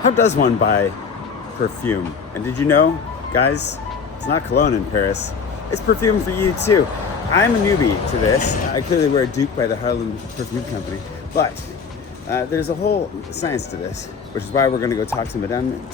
how does one buy perfume? And did you know, guys, it's not cologne in Paris. It's perfume for you too. I'm a newbie to this. I clearly wear Duke by the Harlem Perfume Company, but there's a whole science to this, which is why we're going to go talk to Madame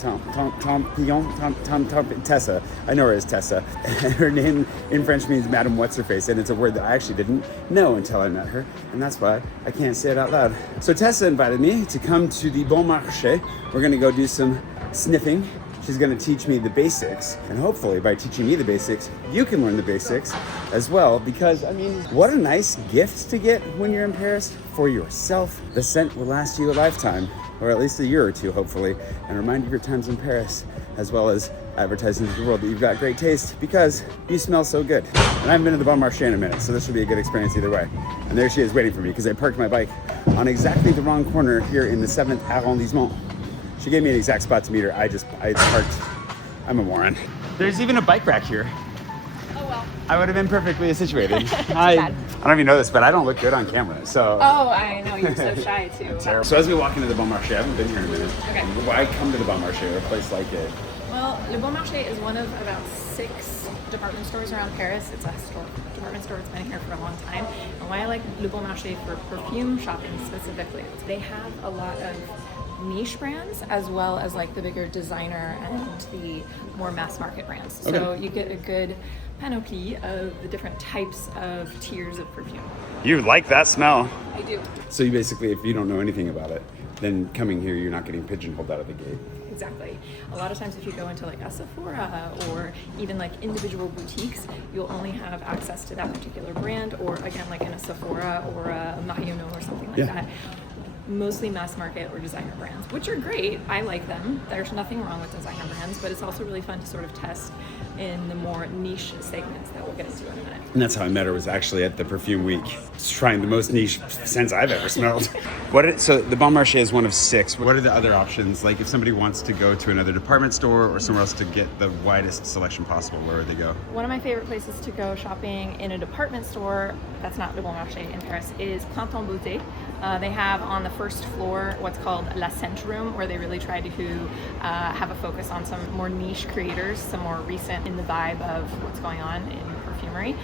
Tessa. I know her as Tessa. Her name in French means Madame What's-Her-Face, and it's a word that I actually didn't know until I met her, and that's why I can't say it out loud. So Tessa invited me to come to the Bon Marché. We're going to go do some sniffing. She's going to teach me the basics, and hopefully by teaching me the basics, you can learn the basics as well, because, I mean, what a nice gift to get when you're in Paris for yourself. The scent will last you a lifetime, or at least a year or two, hopefully, and remind you of your times in Paris, as well as advertising to the world that you've got great taste because you smell so good. And I haven't been to the Bon Marché in a minute, so this should be a good experience either way. And there she is waiting for me, because I parked my bike on exactly the wrong corner here in the 7th arrondissement. She gave me an exact spot to meet her. I parked. I'm a moron. There's even a bike rack here. Oh well. I would have been perfectly situated. I don't even know this, but I don't look good on camera. So. Oh, I know, you're so shy too. Terrible. So as we walk into the Bon Marché, I haven't been here in a minute. Okay. Why come to the Bon Marché or a place like it? Well, Le Bon Marché is one of about 6 department stores around Paris. It's a historic department store. It's been here for a long time. And why I like Le Bon Marché for perfume shopping specifically, they have a lot of niche brands as well as like the bigger designer and the more mass market brands. So you get a good panoply of the different types of tiers of perfume. You like that smell. I do. So you basically, if you don't know anything about it, then coming here, you're not getting pigeonholed out of the gate. Exactly. A lot of times if you go into like a Sephora or even like individual boutiques, you'll only have access to that particular brand, or again, like in a Sephora or a Marionneau or something like that. Mostly mass market or designer brands, which are great. I like them. There's nothing wrong with designer brands, but it's also really fun to sort of test in the more niche segments that we'll get into in a minute. And that's how I met her, was actually at the Perfume Week. Just trying the most niche scents I've ever smelled. So the Bon Marché is one of 6. What are the other options? Like if somebody wants to go to another department store or somewhere else to get the widest selection possible, where would they go? One of my favorite places to go shopping in a department store that's not Le Bon Marché in Paris is Printemps Beauté. They have on the first floor what's called La Scent Room, where they really try to have a focus on some more niche creators, some more recent in the vibe of what's going on in perfumery.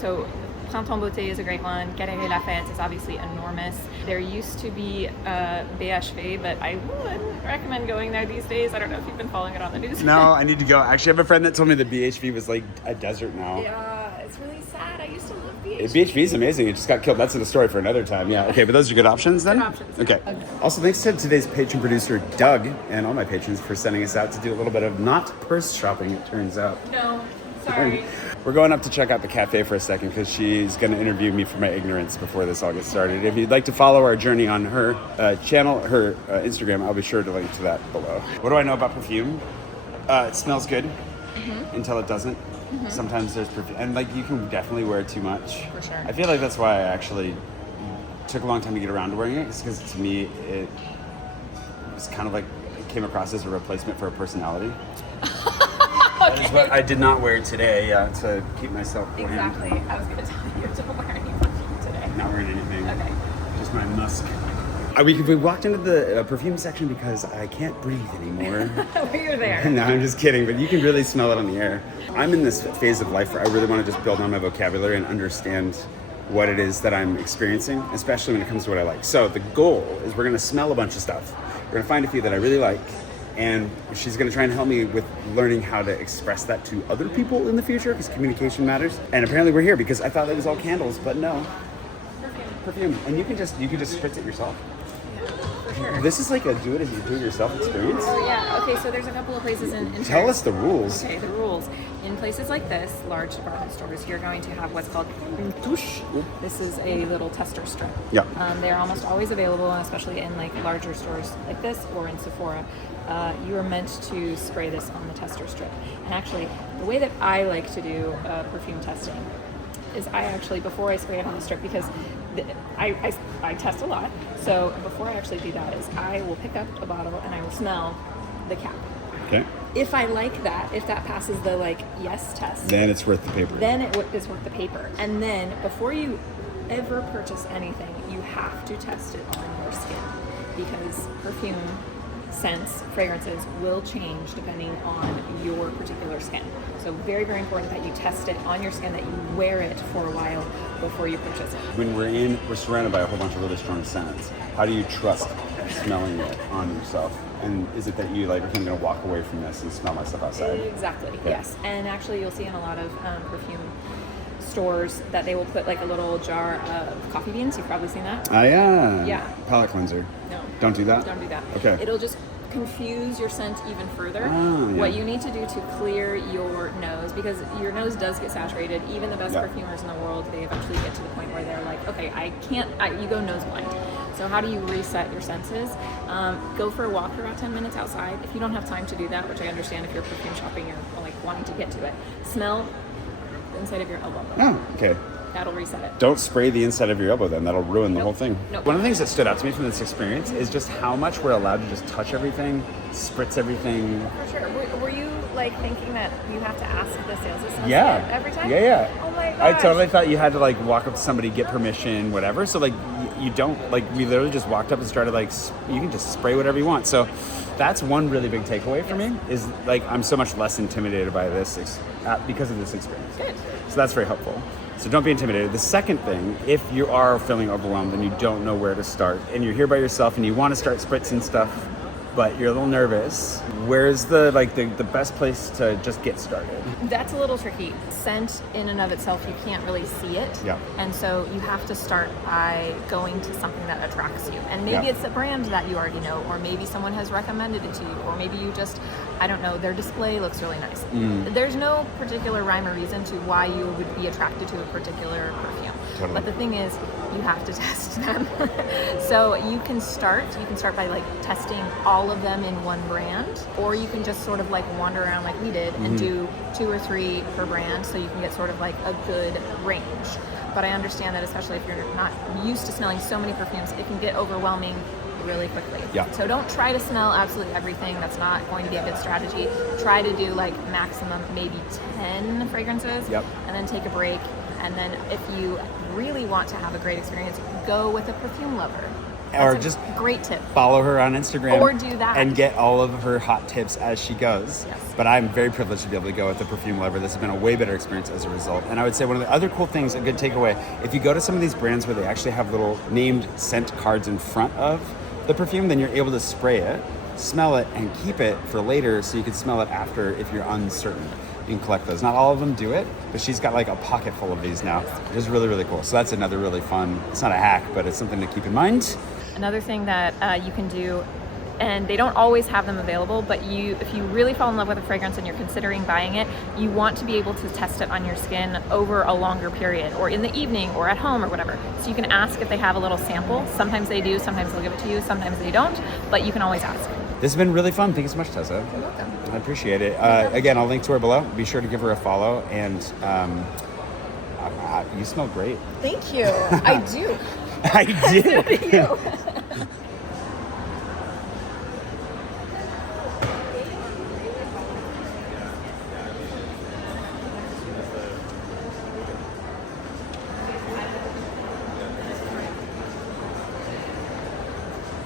So Printemps Beauté is a great one. Galerie Lafayette is obviously enormous. There used to be BHV, but I wouldn't recommend going there these days. I don't know if you've been following it on the news. No, I need to go. Actually, I have a friend that told me that BHV was like a desert now. Yeah, it's really sad. I used to love BHV. BHV is amazing. It just got killed. That's a story for another time. Yeah. Okay, but those are good options then? Good options. Okay. Also, thanks to today's patron producer, Doug, and all my patrons for sending us out to do a little bit of not purse shopping, it turns out. No, sorry. We're going up to check out the cafe for a second because she's going to interview me for my ignorance before this all gets started. If you'd like to follow our journey on her channel, her Instagram, I'll be sure to link to that below. What do I know about perfume? It smells good until it doesn't. Sometimes there's perfume, and like you can definitely wear too much. For sure. I feel like that's why I actually took a long time to get around to wearing it, because to me it was kind of like, it came across as a replacement for a personality. That is what I did not wear today to keep myself bland. Exactly. I was going to tell you, don't wear any perfume today. Not wearing anything. Okay. Just my musk. We walked into the perfume section because I can't breathe anymore. You're there. No, I'm just kidding, but you can really smell it on the air. I'm in this phase of life where I really want to just build on my vocabulary and understand what it is that I'm experiencing, especially when it comes to what I like. So the goal is we're going to smell a bunch of stuff. We're going to find a few that I really like, and she's going to try and help me with learning how to express that to other people in the future, because communication matters. And apparently we're here because I thought it was all candles, but no. Perfume. And you can just spritz it yourself. For sure. This is like a do-it-yourself experience. Oh yeah. Okay, so there's a couple of places in Tell Paris. us the rules. Okay, the rules. In places like this, large department stores, you're going to have what's called une touche. This is a little tester strip. Yeah. They're almost always available, especially in like larger stores like this or in Sephora. You are meant to spray this on the tester strip. And actually, the way that I like to do perfume testing is I actually, before I spray it on the strip, because I test a lot, so before I actually do that is I will pick up a bottle and I will smell the cap. Okay. If I like that, if that passes the like yes test, Then it's worth the paper. then it is worth the paper. And then before you ever purchase anything, you have to test it on your skin, because perfume scents, fragrances will change depending on your particular skin. So very, very important that you test it on your skin, that you wear it for a while before you purchase it. When we're surrounded by a whole bunch of really strong scents, how do you trust smelling it on yourself? And is it that you like, okay, I'm going to walk away from this and smell my stuff outside? Exactly, Okay. yes. And actually you'll see in a lot of perfume stores that they will put like a little jar of coffee beans. You've probably seen that. Yeah. Palette cleanser. No. Don't do that? Don't do that. Okay. It'll just confuse your scent even further. Yeah. What you need to do to clear your nose, because your nose does get saturated. Even the best perfumers in the world, they eventually get to the point where they're like, okay, you go nose blind. So how do you reset your senses? Go for a walk for about 10 minutes outside. If you don't have time to do that, which I understand if you're perfume shopping, you're like wanting to get to it. Smell the inside of your elbow. Oh, okay. That'll reset it. Don't spray the inside of your elbow then. That'll ruin the whole thing. Nope. One of the things that stood out to me from this experience is just how much we're allowed to just touch everything, spritz everything. For sure. Were you like thinking that you have to ask the sales assistant every time? Yeah. Oh my gosh. I totally thought you had to like walk up to somebody, get permission, whatever. So like you don't, like we literally just walked up and started like, you can just spray whatever you want. So that's one really big takeaway for me is like, I'm so much less intimidated by this because of this experience. Good. So that's very helpful. So don't be intimidated. The second thing, if you are feeling overwhelmed and you don't know where to start and you're here by yourself and you want to start spritzing stuff, but you're a little nervous, where's the best place to just get started? That's a little tricky. Scent in and of itself, you can't really see it. Yeah. And so you have to start by going to something that attracts you. And maybe it's a brand that you already know, or maybe someone has recommended it to you, or maybe you just, I don't know, their display looks really nice. There's no particular rhyme or reason to why you would be attracted to a particular perfume. Totally. But the thing is, you have to test them. So you can start by like testing all of them in one brand, or you can just sort of like wander around like we did and do 2 or 3 per brand, so you can get sort of like a good range. But I understand that especially if you're not used to smelling so many perfumes, it can get overwhelming really quickly. Yeah. So don't try to smell absolutely everything. That's not going to be a good strategy. Try to do like maximum maybe 10 fragrances, Yep. and then take a break. And then if you really want to have a great experience, go with a perfume lover. Or That's just a great tip. follow her on Instagram. Or do that. And get all of her hot tips as she goes. Yes. But I'm very privileged to be able to go with the perfume lover. This has been a way better experience as a result. And I would say one of the other cool things, a good takeaway, if you go to some of these brands where they actually have little named scent cards in front of the perfume, then you're able to spray it, smell it, and keep it for later so you can smell it after if you're uncertain. You can collect those. Not all of them do it, but she's got like a pocket full of these now, which is really, really cool. So that's another really fun, it's not a hack, but it's something to keep in mind. Another thing that you can do, and they don't always have them available, but if you really fall in love with a fragrance and you're considering buying it, you want to be able to test it on your skin over a longer period, or in the evening, or at home, or whatever. So you can ask if they have a little sample. Sometimes they do, sometimes they'll give it to you, sometimes they don't, but you can always ask. This has been really fun. Thank you so much, Tessa. You're welcome. I appreciate it. Again, I'll link to her below. Be sure to give her a follow. And you smell great. Thank you. I do. I do. So do you.